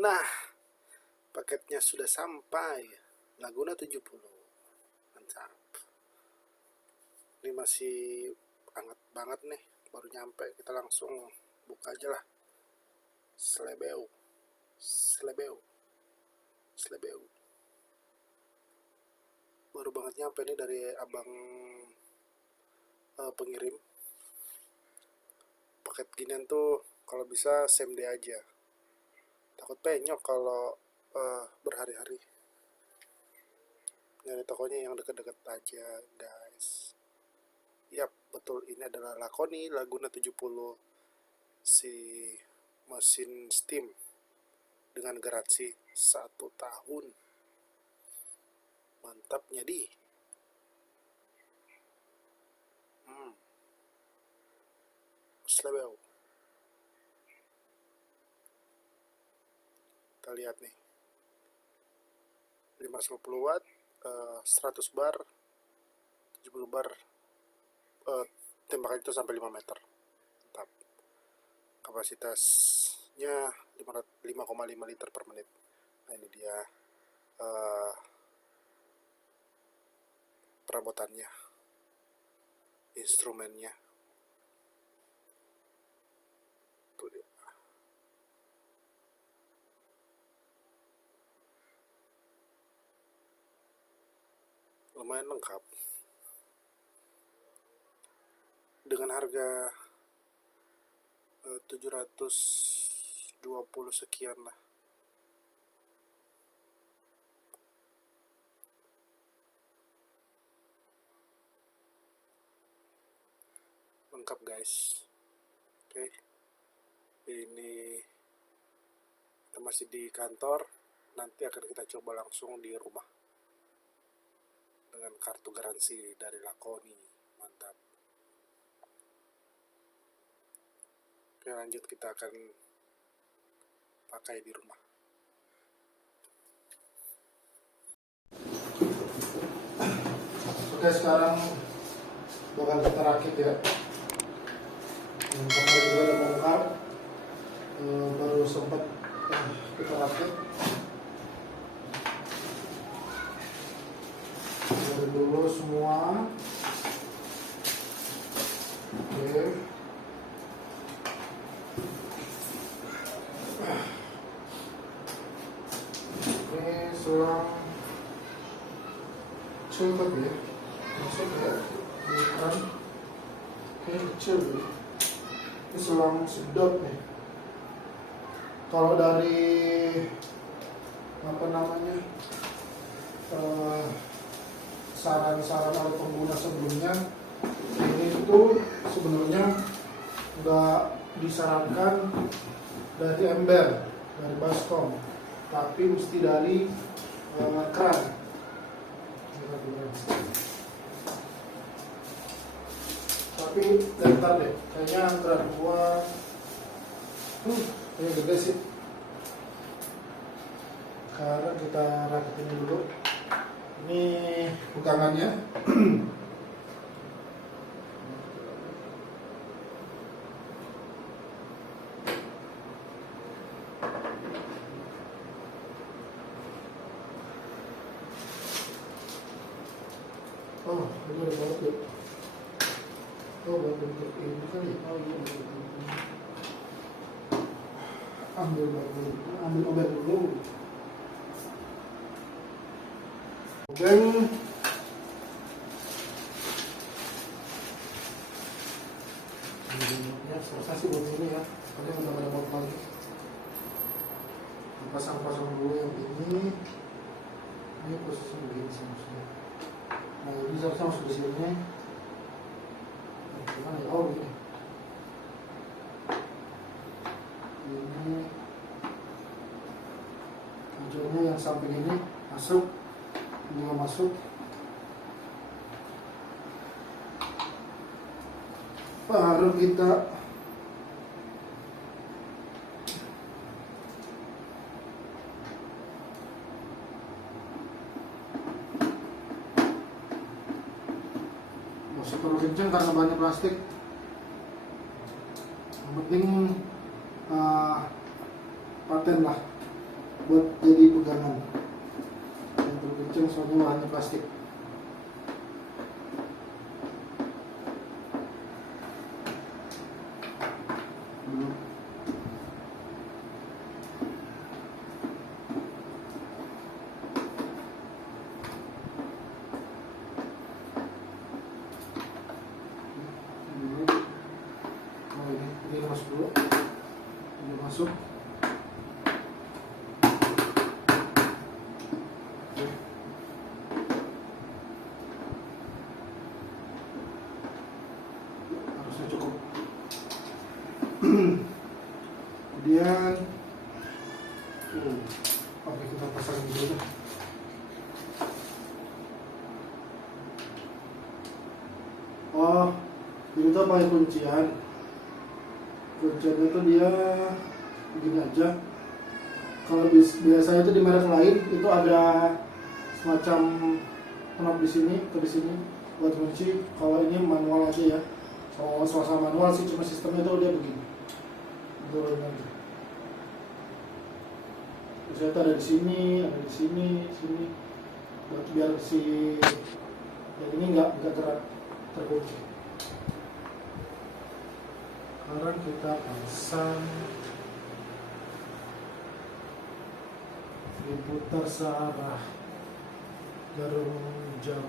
Nah, paketnya sudah sampai. Laguna 70. Mantap. Ini masih hangat banget nih. Baru nyampe, kita langsung buka aja lah. Slebeu. Baru banget nyampe nih dari abang pengirim. Paket ginian tuh kalau bisa same day aja. Takut penyok kalau berhari-hari. Nyari tokonya yang deket-deket aja, guys. Yap, betul, ini adalah Lakoni Laguna 70, si mesin steam dengan garansi 1 tahun. Mantapnya di. Slebeu. Kita lihat nih. 550 watt, 100 bar, 70 bar, tembakan itu sampai 5 meter. Mantap. Kapasitasnya 5,5 liter per menit. Nah, ini dia perabotannya, instrumennya. Tuh dia. Lumayan lengkap. Dengan harga 720 sekian lah. Lengkap, guys. Oke. Ini kita masih di kantor. Nanti akan kita coba langsung di rumah dengan kartu garansi dari Lakoni. Mantap. Oke, lanjut, kita akan pakai di rumah. Oke, sekarang bakal kita rakit ya. Kemarin juga ada bongkar, baru sempat kita rakit. Dari dulu semua. Oke. Ini selang kecil tapi ya, maksudnya bukan kecil ya. Ini selang sedot nih. Kalau dari saran-saran oleh pengguna sebelumnya, ini tuh sebenarnya nggak disarankan dari ember, dari baskom, tapi mesti dari keran. Tapi bentar deh, kayaknya keran gua ini gede sih. Karena kita rakit ini dulu. Ini bukangannya. Oh, ini ada baut ya. Oh, baut bentuk ini kali. Oh iya, ambil obat dulu. Dan ya, selesai sih buat ini ya. Tadi udah ada baut lagi. Pasang-pasang dulu yang ini. Ini posisi begini sih maksudnya. Nah, ini seharusnya masuk di sini. Gimana ya? Oh, ini. Ini hijaunya yang samping ini masuk, ini juga masuk. Baru kita masuk terlalu kencang karena banyak plastik. penting paten lah buat jadi pegangan. Yang terlalu kencang soalnya bahannya plastik. Ini masuk dulu. Ini masuk. Harusnya cukup. Kemudian oke, kita pasang dulu. Oh, ini tuh pakai kuncian. Kunciannya itu dia begini aja. Kalau biasanya itu di merek lain itu ada semacam knop di sini atau di sini buat kunci. Kalau ini manual aja ya. Kalau suasana manual sih, cuma sistemnya itu dia begini. Turun aja. Biasanya itu ada di sini, sini. Buat biar si yang ini nggak gerak terkunci. Sekarang kita pasang, diputar searah jarum jam.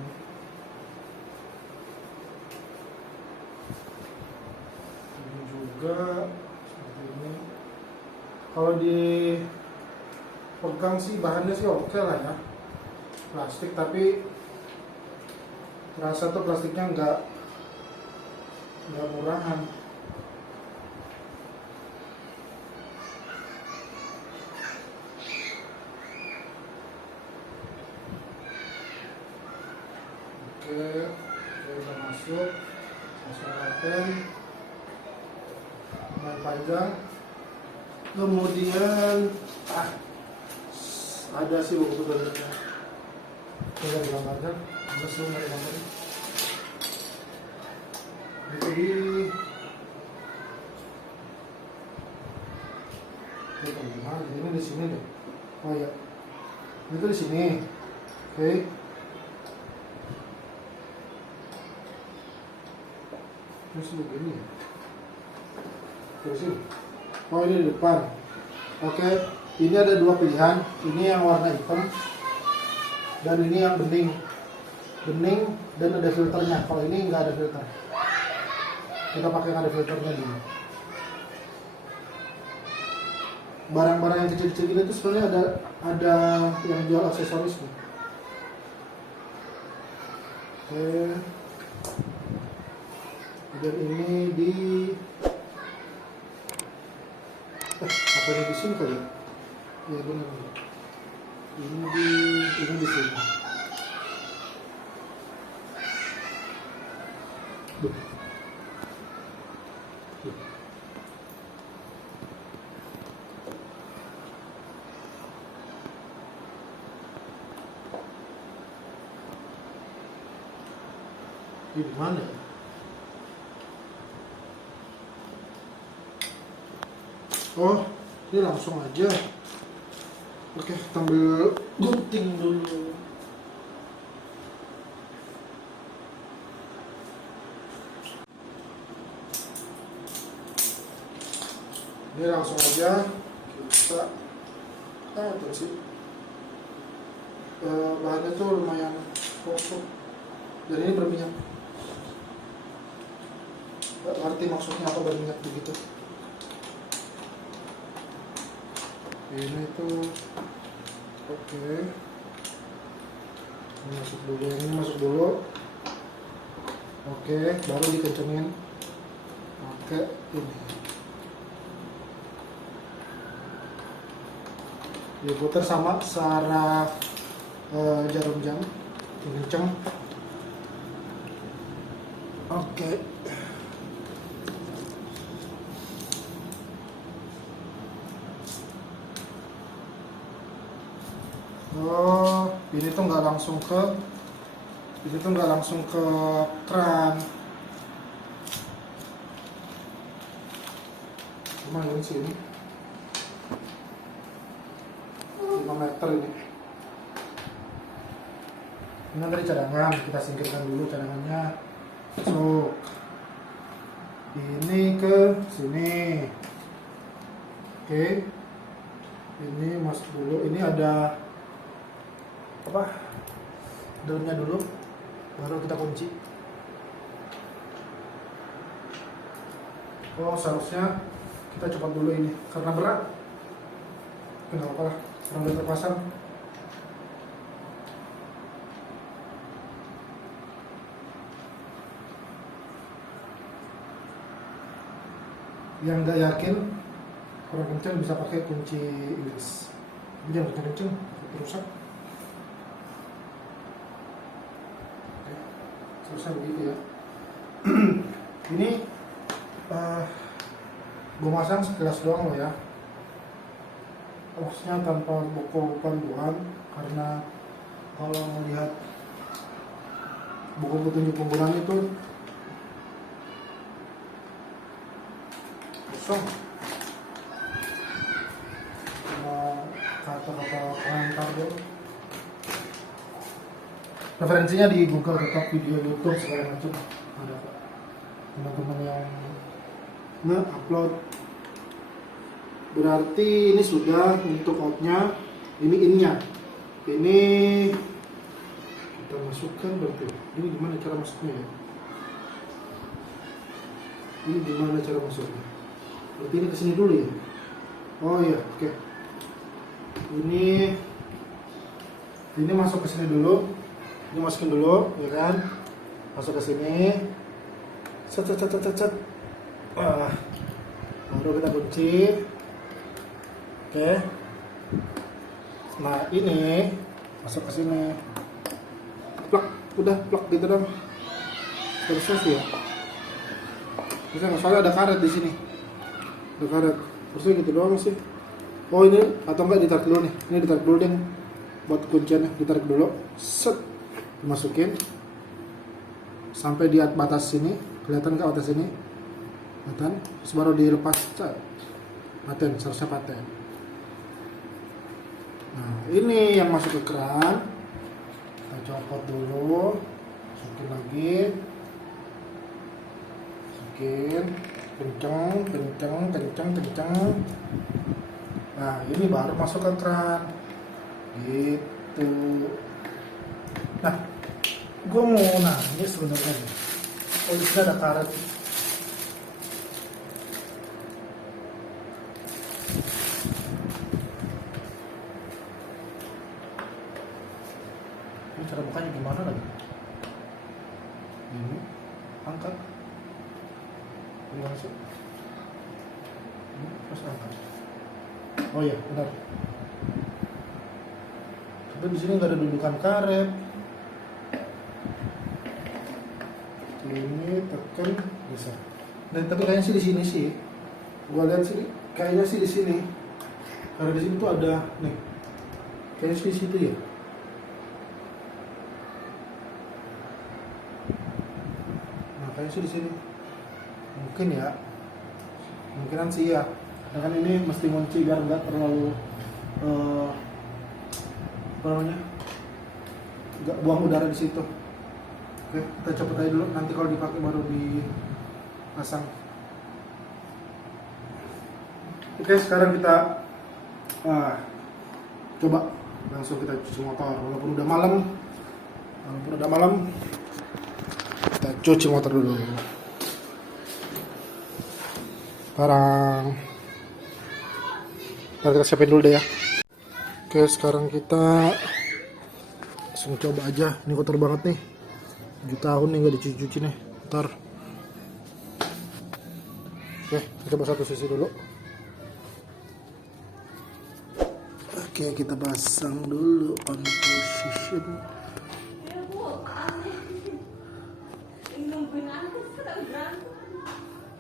Ini juga seperti ini. Kalau dipegang sih bahannya sih oke lah ya, plastik, tapi terasa tuh plastiknya nggak murahan. Oke, udah masuk. Masuk paten dengan panjang. Kemudian ada sih buku tulisannya. Kita digambarkan. Langsung digambarkan. Jadi ini di sini deh. Oh ya, itu di sini. Oke. Terus begini ya. Terus ini. Oh, ini di depan. Oke, ini ada dua pilihan. Ini yang warna hitam dan ini yang bening. Bening dan ada filternya. Kalau ini nggak ada filter. Kita pakai yang ada filternya dulu. Barang-barang yang kecil-kecil itu sebenarnya ada yang jual aksesoris nih. Oke. Dan ini di apa ini di sini kali ya? Ya benar. Ini di sini. Ini di mana ya? Oh, ini langsung aja. Oke, kita ambil gunting dulu. Ini langsung aja kita terus sih. Bahannya tuh lumayan kosong. Dan ini berminyak. Gak ngerti maksudnya apa berminyak begitu. Ini tuh oke. Ini masuk dulu. Oke, baru dikencengin. Oke, ini diputar sama searah jarum jam, kenceng. Oke. Oh, ini tuh nggak langsung ke kran. cuma ini sini 5 meter ini. Ini dari cadangan, kita singkirkan dulu cadangannya. Masuk. Ini ke sini. Oke. Ini masuk dulu. Ini ada apa? Daunnya dulu. Baru kita kunci. Oh, seharusnya kita cepat dulu ini karena berat. Kenapa lah? Karena udah terpasang. Yang nggak yakin kurang kencang bisa pakai kunci Inggris. Tapi jangan kencang-kencang, rusak. Oke, selesai begitu ya. Ini gue masang sekilas doang loh ya. Maksudnya tanpa buku panduan, karena kalau melihat buku petunjuk penggunaan itu kosong, cuma kata-kata pengantar dulu. Referensinya di Google, tetap video YouTube segala macam ada teman-teman yang nge-upload. Berarti ini sudah untuk outnya, ini innya, ini kita masukkan. Berarti ini gimana cara masuknya ya? Ini gimana cara masuknya? Berarti ini kesini dulu ya? Oh iya, oke. Ini masuk ke sini dulu. Ini masukin dulu, ya kan? Masuk ke sini. Set. Baru kita kunci. Oke. Nah, ini masuk ke sini. Plak, udah plak gitu dong. Selesai sih ya. Bisa nggak? Soalnya ada karet di sini. Ada karet. Terusnya gitu doang sih. Oh ini atau enggak ditarik dulu nih. Ini ditarik dulu deh. Buat kunciannya ditarik dulu. Set. Dimasukin. Sampai di batas sini. Kelihatan ke atas sini. Kelihatan. Terus baru dilepas. Paten. Seharusnya paten. Nah ini yang masuk ke keran. Kita copot dulu. Masukin lagi. Kenceng. Nah ini baru masuk ke keran gitu. Nah gue mau nanya sebenarnya nih, oh di sini ada karet. Ini cara bukanya gimana lagi? Ini angkat. Gimana sih? Terus angkat. Oh iya, benar. Tapi di sini nggak ada dudukan karet. Ini tekan bisa. Dan tapi kayaknya sih di sini sih. Gua lihat sih kayaknya sih di sini. Karena di sini tuh ada nih. Kayaknya sih di situ ya. Nah, kayaknya sih di sini. Mungkin ya. Mungkinan sih ya. Nah, kan ini mesti ngunci biar nggak terlalu apa namanya? Nggak buang udara di situ. Oke, kita copot aja dulu. Nanti kalau dipakai baru dipasang. Oke, sekarang kita coba langsung kita cuci motor. Walaupun udah malam, kita cuci motor dulu. Sekarang kita siapin dulu deh ya. Oke, sekarang kita langsung coba aja. Ini kotor banget nih. 7 tahun nih nggak dicuci-cuci nih. Ntar. Oke, kita coba satu sisi dulu. Oke, kita pasang dulu on position.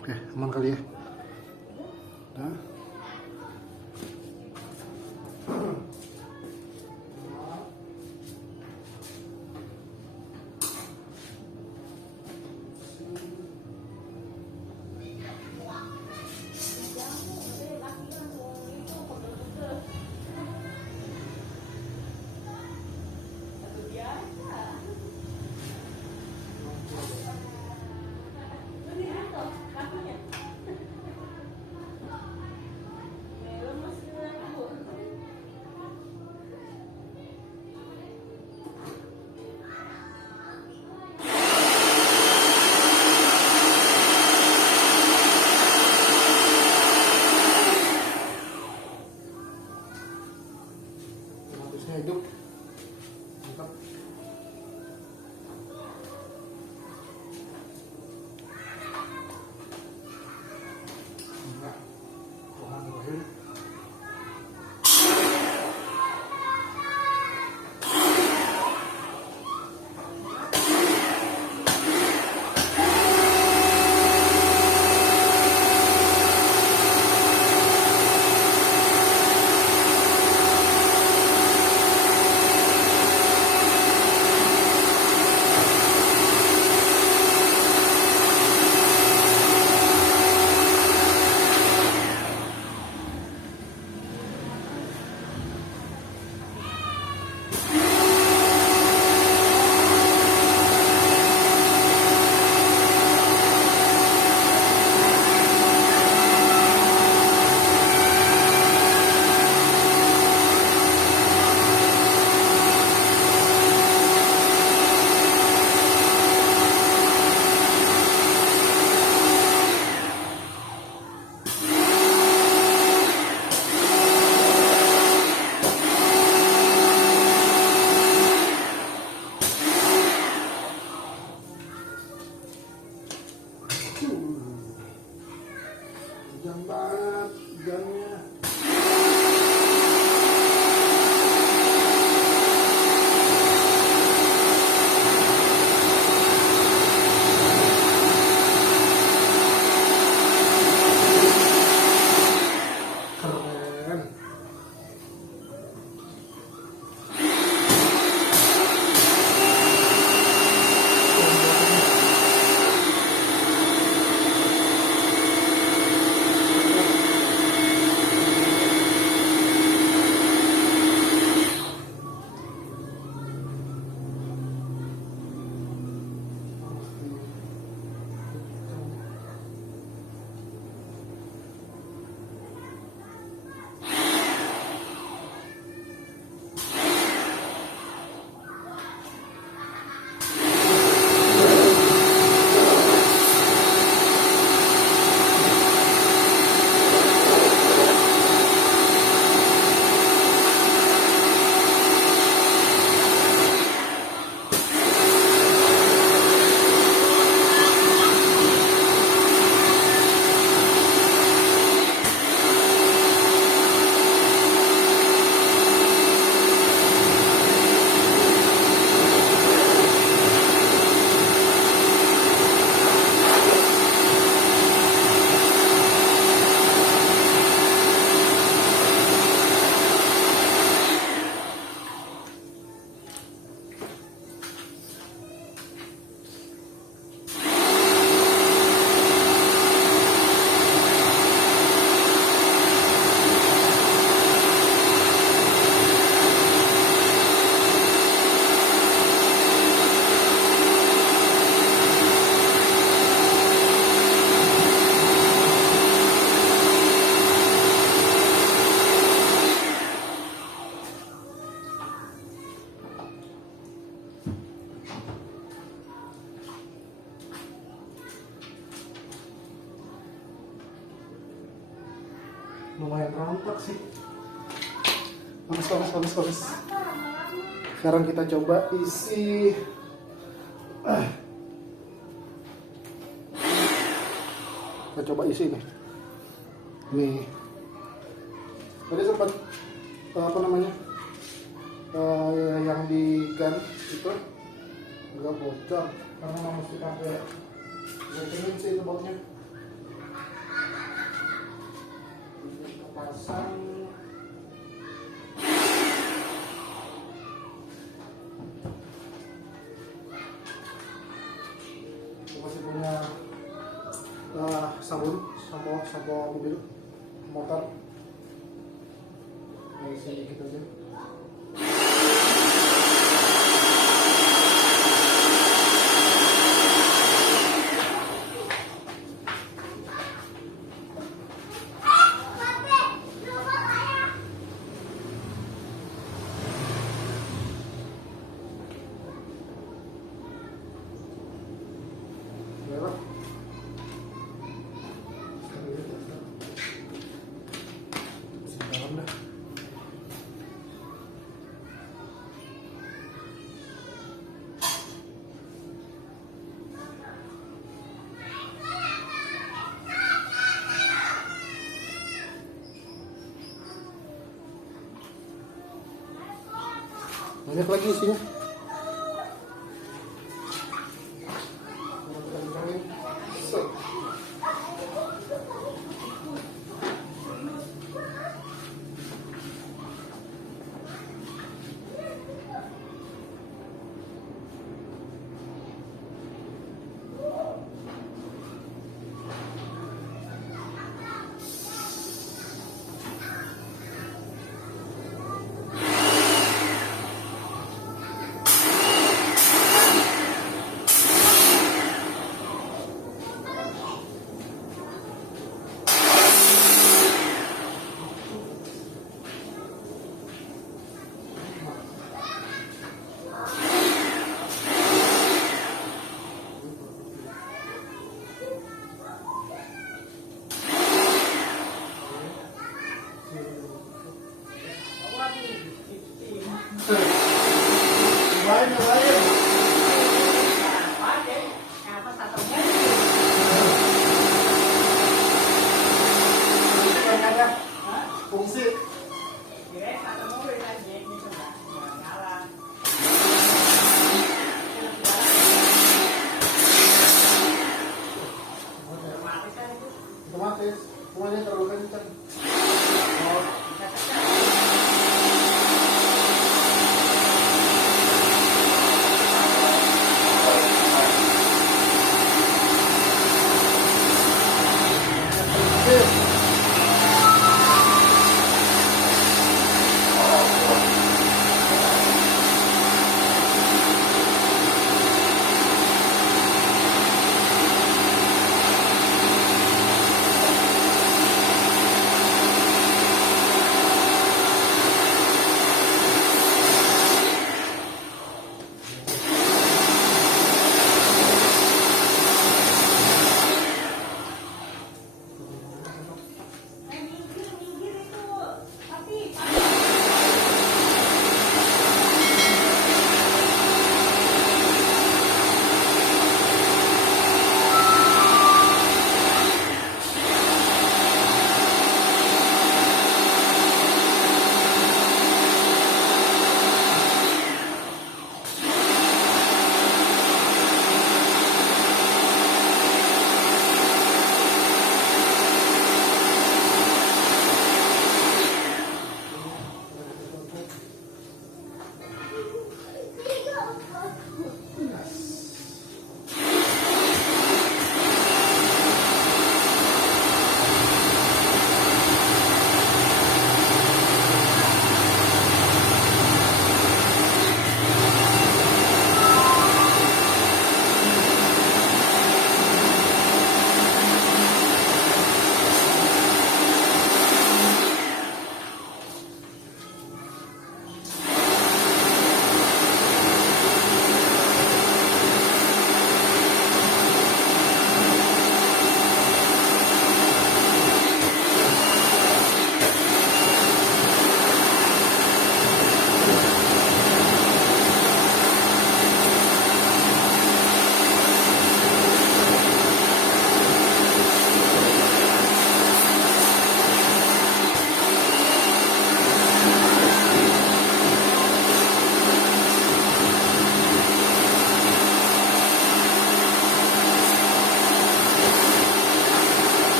Oke, aman kali ya. Udah. lumayan rontok sih. Panas. Sekarang kita coba isi. Kita coba isi nih. Nih. Tadi sempat apa namanya? Yang di gan itu agak bocor karena mesti pakai gocengin sih itu bautnya. Ini kepasang. Masih punya sampo mobil motor. Isi gitu aja. Banyak lagi isinya.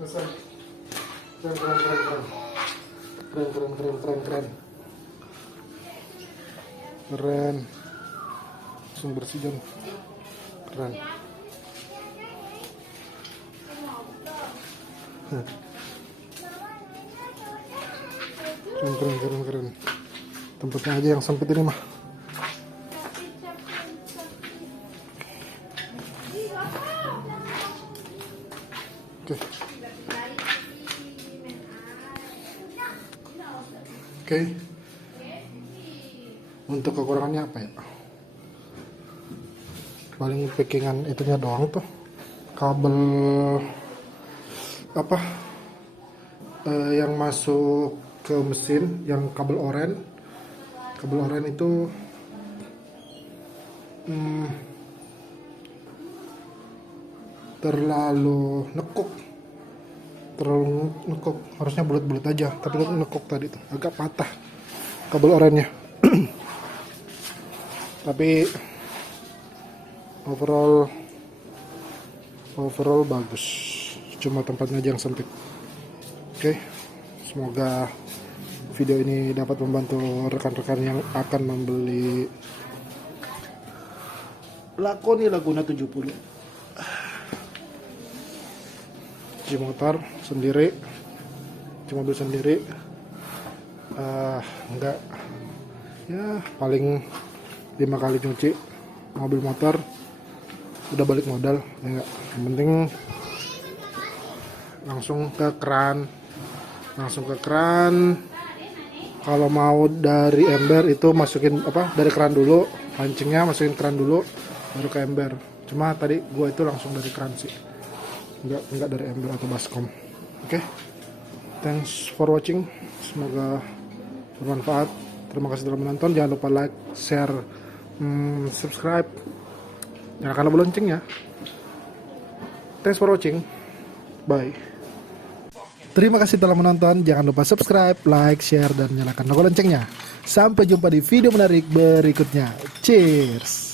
Selesai. Keren. Langsung bersih Jon. Keren. Keren. Tempatnya aja yang sempit ini mah. Oke. Untuk kekurangannya apa ya? Paling packingan itunya doang tuh. Kabel apa? Yang masuk ke mesin, yang kabel oren. Kabel oren itu terlalu nekuk, harusnya bulat-bulat aja, tapi nekuk tadi tuh agak patah kabel orennya. Tapi overall bagus, cuma tempatnya aja yang sempit. Oke, semoga video ini dapat membantu rekan-rekan yang akan membeli Lakoni Laguna 70. Cuci motor sendiri, cuci mobil sendiri, enggak ya paling 5 kali cuci mobil motor udah balik modal ya enggak. Yang penting langsung ke keran. Kalau mau dari ember itu masukin dari keran dulu, pancingnya masukin keran dulu baru ke ember. Cuma tadi gua itu langsung dari keran sih, enggak dari ember atau baskom. Oke, thanks for watching, semoga bermanfaat. Terima kasih telah menonton. Jangan lupa like, share, subscribe, nyalakan tombol loncengnya. Thanks for watching, bye. Terima kasih telah menonton. Jangan lupa subscribe, like, share, dan nyalakan tombol loncengnya. Sampai jumpa di video menarik berikutnya. Cheers.